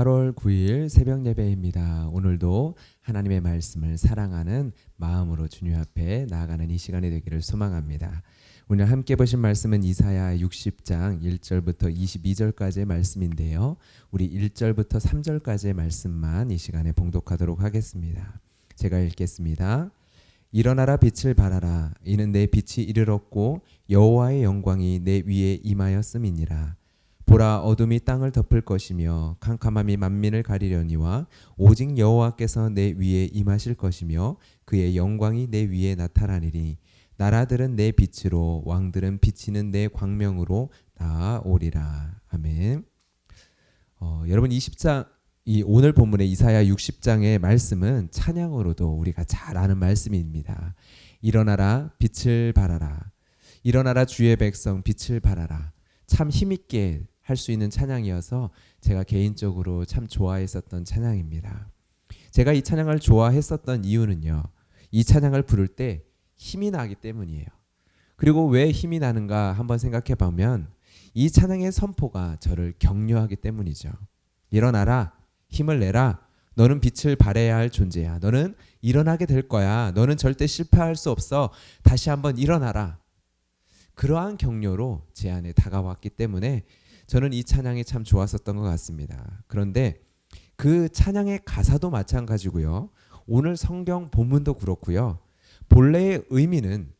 8월 9일 새벽 예배입니다. 오늘도 하나님의 말씀을 사랑하는 마음으로 주님 앞에 나아가는 이 시간이 되기를 소망합니다. 오늘 함께 보신 말씀은 이사야 60장 1절부터 22절까지의 말씀인데요. 우리 1절부터 3절까지의 말씀만 이 시간에 봉독하도록 하겠습니다. 제가 읽겠습니다. 일어나라 빛을 발하라. 이는 내 빛이 이르렀고 여호와의 영광이 내 위에 임하였음이니라. 보라, 어둠이 땅을 덮을 것이며 캄캄함이 만민을 가리려니와 오직 여호와께서 내 위에 임하실 것이며 그의 영광이 내 위에 나타나리니 나라들은 내 빛으로 왕들은 비치는 내 광명으로 나아오리라. 아멘. 여러분 오늘 본문의 이사야 60장의 말씀은 찬양으로도 우리가 잘 아는 말씀입니다. 일어나라 빛을 발하라. 일어나라 주의 백성 빛을 발하라. 참 힘있게 할 수 있는 찬양이어서 제가 개인적으로 참 좋아했었던 찬양입니다. 제가 이 찬양을 좋아했었던 이유는요, 이 찬양을 부를 때 힘이 나기 때문이에요. 그리고 왜 힘이 나는가 한번 생각해 보면 이 찬양의 선포가 저를 격려하기 때문이죠. 일어나라, 힘을 내라. 너는 빛을 발해야 할 존재야. 너는 일어나게 될 거야. 너는 절대 실패할 수 없어. 다시 한번 일어나라. 그러한 격려로 제 안에 다가왔기 때문에 저는 이 찬양이 참 좋았었던 것 같습니다. 그런데 그 찬양의 가사도 마찬가지고요. 오늘 성경 본문도 그렇고요. 본래의 의미는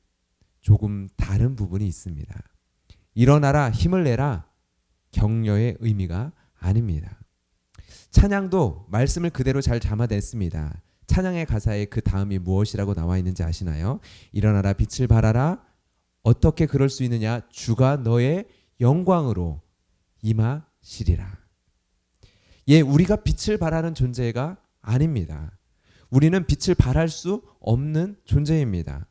조금 다른 부분이 있습니다. 일어나라, 힘을 내라. 격려의 의미가 아닙니다. 찬양도 말씀을 그대로 잘 담아냈습니다. 찬양의 가사에 그 다음이 무엇이라고 나와 있는지 아시나요? 일어나라, 빛을 발하라. 어떻게 그럴 수 있느냐? 주가 너의 영광으로 임하시리라. 우리가 빛을 발하는 존재가 아닙니다. 우리는 빛을 발할 수 없는 존재입니다.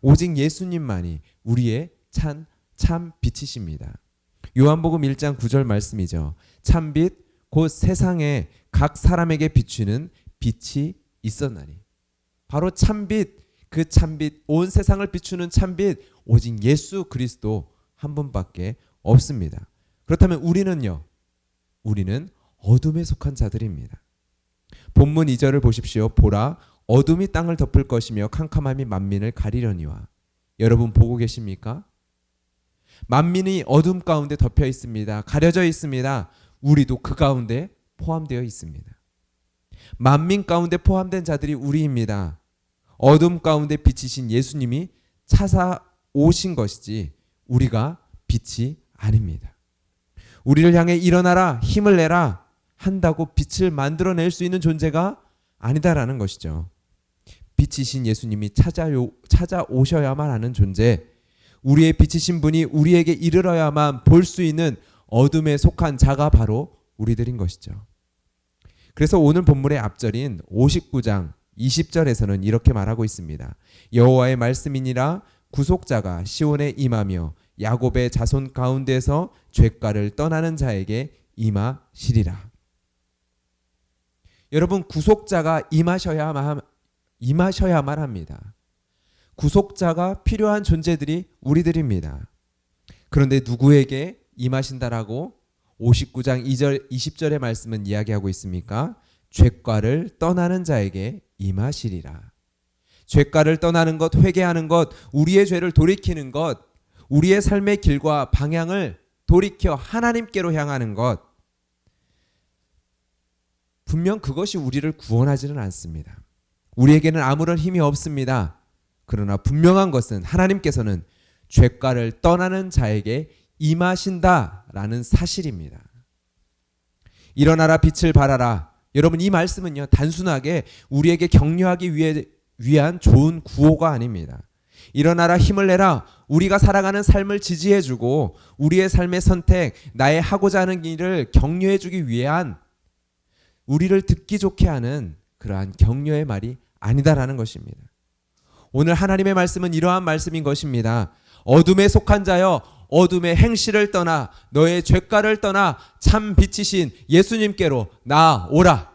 오직 예수님만이 우리의 참 빛이십니다. 요한복음 1장 9절 말씀이죠. 참빛 곧 세상에 각 사람에게 비추는 빛이 있었나니. 바로 참빛, 그 참빛, 온 세상을 비추는 참빛, 오직 예수 그리스도 한 분밖에 없습니다. 그렇다면 우리는요? 우리는 어둠에 속한 자들입니다. 본문 2절을 보십시오. 보라, 어둠이 땅을 덮을 것이며 캄캄함이 만민을 가리려니와. 여러분 보고 계십니까? 만민이 어둠 가운데 덮여 있습니다. 가려져 있습니다. 우리도 그 가운데 포함되어 있습니다. 만민 가운데 포함된 자들이 우리입니다. 어둠 가운데 빛이신 예수님이 찾아오신 것이지 우리가 빛이 아닙니다. 우리를 향해 일어나라, 힘을 내라 한다고 빛을 만들어낼 수 있는 존재가 아니다라는 것이죠. 빛이신 예수님이 찾아오셔야만 하는 존재, 우리의 빛이신 분이 우리에게 이르러야만 볼 수 있는 어둠에 속한 자가 바로 우리들인 것이죠. 그래서 오늘 본문의 앞절인 59장 20절에서는 이렇게 말하고 있습니다. 여호와의 말씀이니라. 구속자가 시온에 임하며 야곱의 자손 가운데서 죄가를 떠나는 자에게 임하시리라. 여러분, 구속자가 임하셔야만 합니다. 구속자가 필요한 존재들이 우리들입니다. 그런데 누구에게 임하신다라고 59장 2절 20절의 말씀은 이야기하고 있습니까? 죄가를 떠나는 자에게 임하시리라. 죄가를 떠나는 것, 회개하는 것, 우리의 죄를 돌이키는 것, 우리의 삶의 길과 방향을 돌이켜 하나님께로 향하는 것, 분명 그것이 우리를 구원하지는 않습니다. 우리에게는 아무런 힘이 없습니다. 그러나 분명한 것은 하나님께서는 죄가를 떠나는 자에게 임하신다라는 사실입니다. 일어나라, 빛을 발하라. 여러분, 이 말씀은요, 단순하게 우리에게 격려하기 위한 좋은 구호가 아닙니다. 일어나라, 힘을 내라. 우리가 살아가는 삶을 지지해주고 우리의 삶의 선택, 나의 하고자 하는 일을 격려해주기 위한, 우리를 듣기 좋게 하는 그러한 격려의 말이 아니다라는 것입니다. 오늘 하나님의 말씀은 이러한 말씀인 것입니다. 어둠에 속한 자여, 어둠의 행실을 떠나 너의 죄가를 떠나 참 빛이신 예수님께로 나아오라.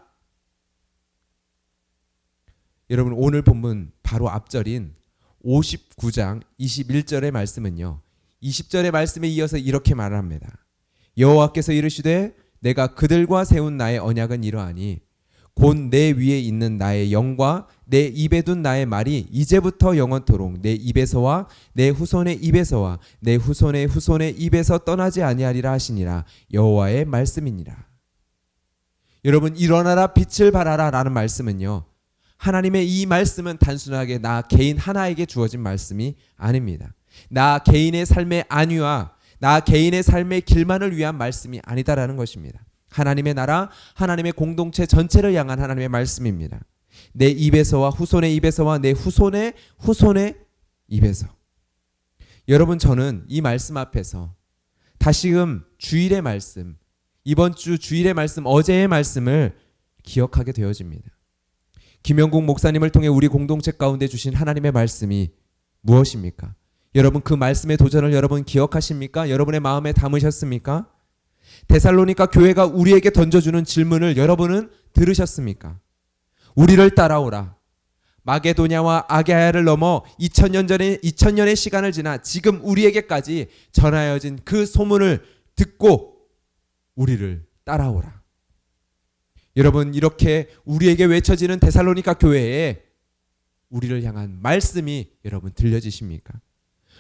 여러분, 오늘 본문 바로 앞절인 59장 21절의 말씀은요, 20절의 말씀에 이어서 이렇게 말합니다. 여호와께서 이르시되 내가 그들과 세운 나의 언약은 이러하니 곧 내 위에 있는 나의 영과 내 입에 둔 나의 말이 이제부터 영원토록 내 입에서와 내 후손의 입에서와 내 후손의 후손의 입에서 떠나지 아니하리라 하시니라. 여호와의 말씀이니라. 여러분, 일어나라 빛을 발하라 라는 말씀은요, 하나님의 이 말씀은 단순하게 나 개인 하나에게 주어진 말씀이 아닙니다. 나 개인의 삶의 안위와 나 개인의 삶의 길만을 위한 말씀이 아니다라는 것입니다. 하나님의 나라, 하나님의 공동체 전체를 향한 하나님의 말씀입니다. 내 입에서와 후손의 입에서와 내 후손의 후손의 입에서. 여러분, 저는 이 말씀 앞에서 다시금 주일의 말씀, 이번 주 주일의 말씀, 어제의 말씀을 기억하게 되어집니다. 김영국 목사님을 통해 우리 공동체 가운데 주신 하나님의 말씀이 무엇입니까? 여러분, 그 말씀의 도전을 여러분 기억하십니까? 여러분의 마음에 담으셨습니까? 데살로니가 교회가 우리에게 던져주는 질문을 여러분은 들으셨습니까? 우리를 따라오라. 마게도냐와 아게아야를 넘어 2000년의 시간을 지나 지금 우리에게까지 전하여진 그 소문을 듣고 우리를 따라오라. 여러분, 이렇게 우리에게 외쳐지는 데살로니가 교회에 우리를 향한 말씀이 여러분 들려지십니까?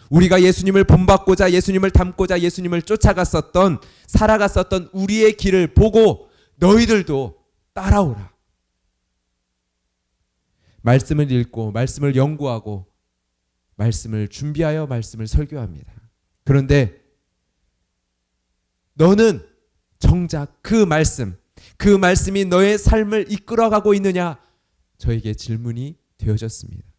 우리가 예수님을 본받고자, 예수님을 닮고자, 예수님을 쫓아갔었던, 살아갔었던 우리의 길을 보고 너희들도 따라오라. 말씀을 읽고 말씀을 연구하고 말씀을 준비하여 말씀을 설교합니다. 그런데 너는 정작 그 말씀이 너의 삶을 이끌어가고 있느냐? 저에게 질문이 되어졌습니다.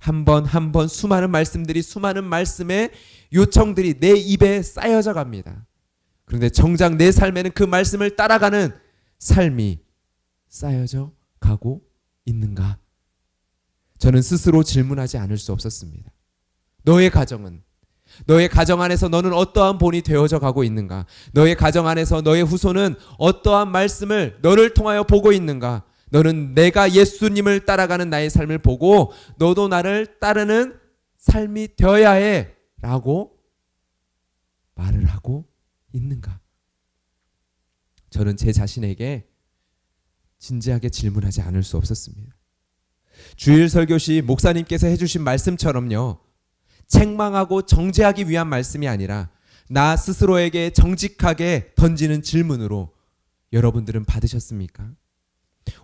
한 번 한 번 수많은 말씀들이, 수많은 말씀의 요청들이 내 입에 쌓여져 갑니다. 그런데 정작 내 삶에는 그 말씀을 따라가는 삶이 쌓여져 가고 있는가? 저는 스스로 질문하지 않을 수 없었습니다. 너의 가정은, 너의 가정 안에서 너는 어떠한 본이 되어져 가고 있는가? 너의 가정 안에서 너의 후손은 어떠한 말씀을 너를 통하여 보고 있는가? 너는 내가 예수님을 따라가는 나의 삶을 보고 너도 나를 따르는 삶이 되어야 해 라고 말을 하고 있는가? 저는 제 자신에게 진지하게 질문하지 않을 수 없었습니다. 주일 설교시 목사님께서 해주신 말씀처럼요, 책망하고 정죄하기 위한 말씀이 아니라 나 스스로에게 정직하게 던지는 질문으로 여러분들은 받으셨습니까?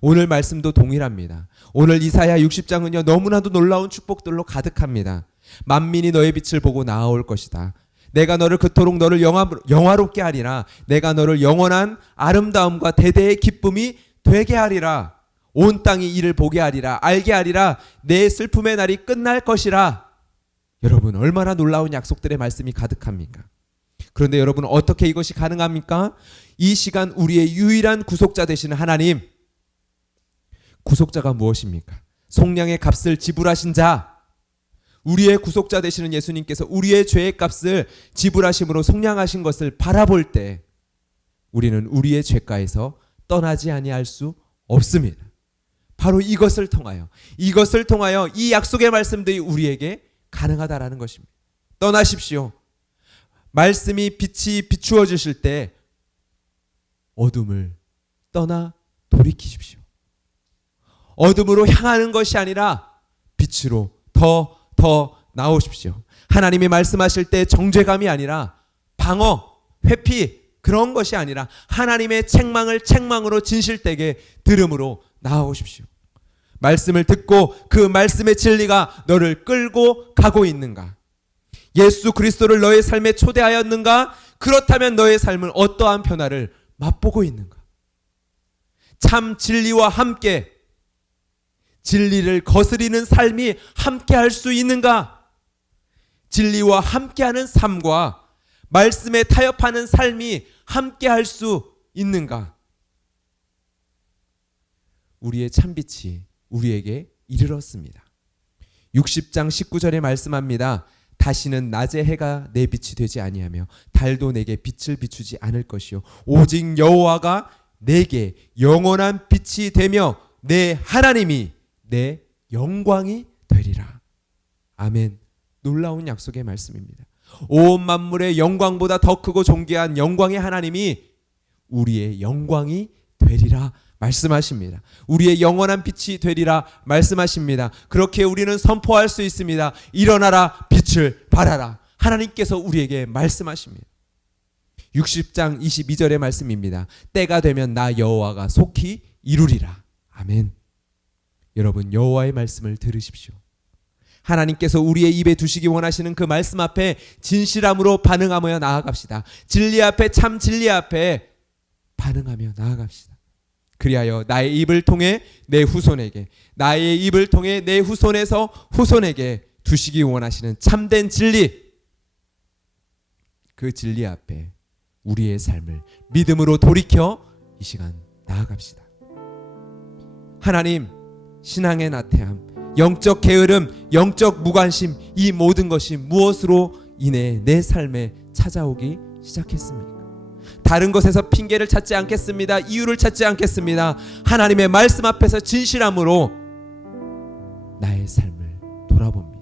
오늘 말씀도 동일합니다. 오늘 이사야 60장은요 너무나도 놀라운 축복들로 가득합니다. 만민이 너의 빛을 보고 나아올 것이다. 내가 너를 그토록 너를 영화롭게 하리라. 내가 너를 영원한 아름다움과 대대의 기쁨이 되게 하리라. 온 땅이 이를 보게 하리라. 알게 하리라. 내 슬픔의 날이 끝날 것이라. 여러분, 얼마나 놀라운 약속들의 말씀이 가득합니까? 그런데 여러분, 어떻게 이것이 가능합니까? 이 시간 우리의 유일한 구속자 되시는 하나님, 구속자가 무엇입니까? 속량의 값을 지불하신 자, 우리의 구속자 되시는 예수님께서 우리의 죄의 값을 지불하심으로 속량하신 것을 바라볼 때 우리는 우리의 죄가에서 떠나지 아니할 수 없습니다. 바로 이것을 통하여 이 약속의 말씀들이 우리에게 가능하다라는 것입니다. 떠나십시오. 말씀이 빛이 비추어 주실 때 어둠을 떠나 돌이키십시오. 어둠으로 향하는 것이 아니라 빛으로 더 나오십시오. 하나님이 말씀하실 때 정죄감이 아니라 방어, 회피, 그런 것이 아니라 하나님의 책망을 책망으로 진실되게 들음으로 나아오십시오. 말씀을 듣고 그 말씀의 진리가 너를 끌고 가고 있는가? 예수 그리스도를 너의 삶에 초대하였는가? 그렇다면 너의 삶은 어떠한 변화를 맛보고 있는가? 참 진리와 함께 진리를 거스리는 삶이 함께할 수 있는가? 진리와 함께하는 삶과 말씀에 타협하는 삶이 함께할 수 있는가? 우리의 참빛이 우리에게 이르렀습니다. 60장 19절에 말씀합니다. 다시는 낮의 해가 내 빛이 되지 아니하며 달도 내게 빛을 비추지 않을 것이요 오직 여호와가 내게 영원한 빛이 되며 내 하나님이 내 영광이 되리라. 아멘. 놀라운 약속의 말씀입니다. 온 만물의 영광보다 더 크고 존귀한 영광의 하나님이 우리의 영광이 되리라 말씀하십니다. 우리의 영원한 빛이 되리라 말씀하십니다. 그렇게 우리는 선포할 수 있습니다. 일어나라, 빛을 발하라. 하나님께서 우리에게 말씀하십니다. 60장 22절의 말씀입니다. 때가 되면 나 여호와가 속히 이루리라. 아멘. 여러분, 여호와의 말씀을 들으십시오. 하나님께서 우리의 입에 두시기 원하시는 그 말씀 앞에 진실함으로 반응하며 나아갑시다. 진리 앞에, 참 진리 앞에 반응하며 나아갑시다. 그리하여 나의 입을 통해 내 후손에게, 나의 입을 통해 내 후손에서 후손에게 두시기 원하시는 참된 진리, 그 진리 앞에 우리의 삶을 믿음으로 돌이켜 이 시간 나아갑시다. 하나님, 신앙의 나태함, 영적 게으름, 영적 무관심, 이 모든 것이 무엇으로 인해 내 삶에 찾아오기 시작했습니까? 다른 것에서 핑계를 찾지 않겠습니다. 이유를 찾지 않겠습니다. 하나님의 말씀 앞에서 진실함으로 나의 삶을 돌아봅니다.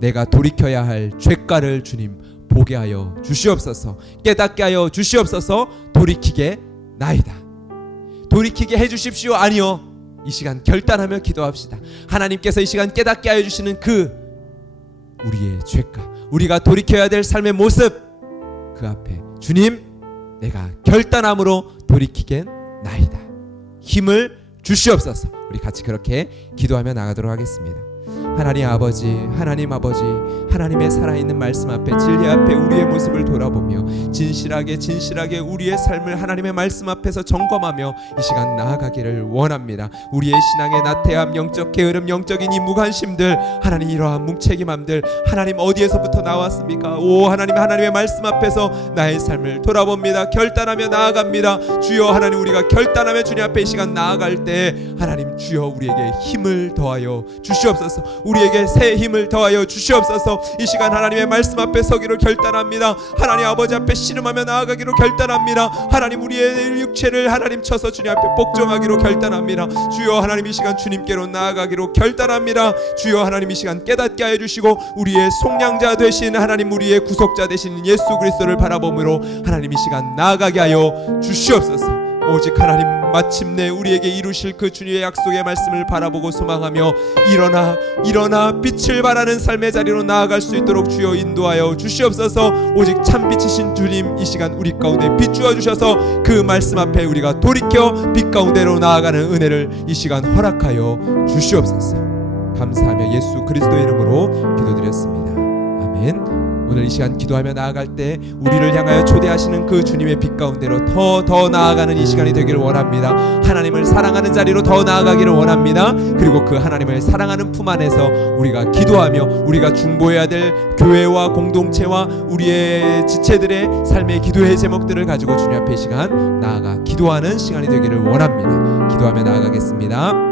내가 돌이켜야 할 죄가를 주님 보게 하여 주시옵소서. 깨닫게 하여 주시옵소서. 돌이키게 나이다. 돌이키게 해주십시오. 아니요, 이 시간 결단하며 기도합시다. 하나님께서 이 시간 깨닫게 하여 주시는 그 우리의 죄가, 우리가 돌이켜야 될 삶의 모습, 그 앞에 주님, 내가 결단함으로 돌이키게 나이다. 힘을 주시옵소서. 우리 같이 그렇게 기도하며 나가도록 하겠습니다. 하나님 아버지, 하나님 아버지, 하나님의 살아있는 말씀 앞에, 진리 앞에 우리의 모습을 돌아보며 진실하게 우리의 삶을 하나님의 말씀 앞에서 점검하며 이 시간 나아가기를 원합니다. 우리의 신앙의 나태함, 영적 게으름, 영적인 이 무관심들, 하나님 이러한 뭉책임함들, 하나님 어디에서부터 나왔습니까? 오 하나님, 하나님의 말씀 앞에서 나의 삶을 돌아봅니다. 결단하며 나아갑니다. 주여, 하나님 우리가 결단하며 주님 앞에 이 시간 나아갈 때 하나님 주여 우리에게 힘을 더하여 주시옵소서. 우리에게 새 힘을 더하여 주시옵소서. 이 시간 하나님의 말씀 앞에 서기로 결단합니다. 하나님 아버지 앞에 씨름하며 나아가기로 결단합니다. 하나님 우리의 육체를 하나님 쳐서 주님 앞에 복종하기로 결단합니다. 주여 하나님 이 시간 주님께로 나아가기로 결단합니다. 주여 하나님 이 시간 깨닫게 하여 주시고 우리의 속량자 되신 하나님, 우리의 구속자 되신 예수 그리스도를 바라봄으로 하나님 이 시간 나아가게 하여 주시옵소서. 오직 하나님 마침내 우리에게 이루실 그 주님의 약속의 말씀을 바라보고 소망하며 일어나 빛을 발하는 삶의 자리로 나아갈 수 있도록 주여 인도하여 주시옵소서. 오직 참 빛이신 주님, 이 시간 우리 가운데 비추어 주셔서 그 말씀 앞에 우리가 돌이켜 빛 가운데로 나아가는 은혜를 이 시간 허락하여 주시옵소서. 감사하며 예수 그리스도의 이름으로 기도드렸습니다. 아멘. 오늘 이 시간 기도하며 나아갈 때 우리를 향하여 초대하시는 그 주님의 빛 가운데로 더 나아가는 이 시간이 되기를 원합니다. 하나님을 사랑하는 자리로 더 나아가기를 원합니다. 그리고 그 하나님을 사랑하는 품 안에서 우리가 기도하며 우리가 중보해야 될 교회와 공동체와 우리의 지체들의 삶의 기도의 제목들을 가지고 주님 앞에 이 시간 나아가 기도하는 시간이 되기를 원합니다. 기도하며 나아가겠습니다.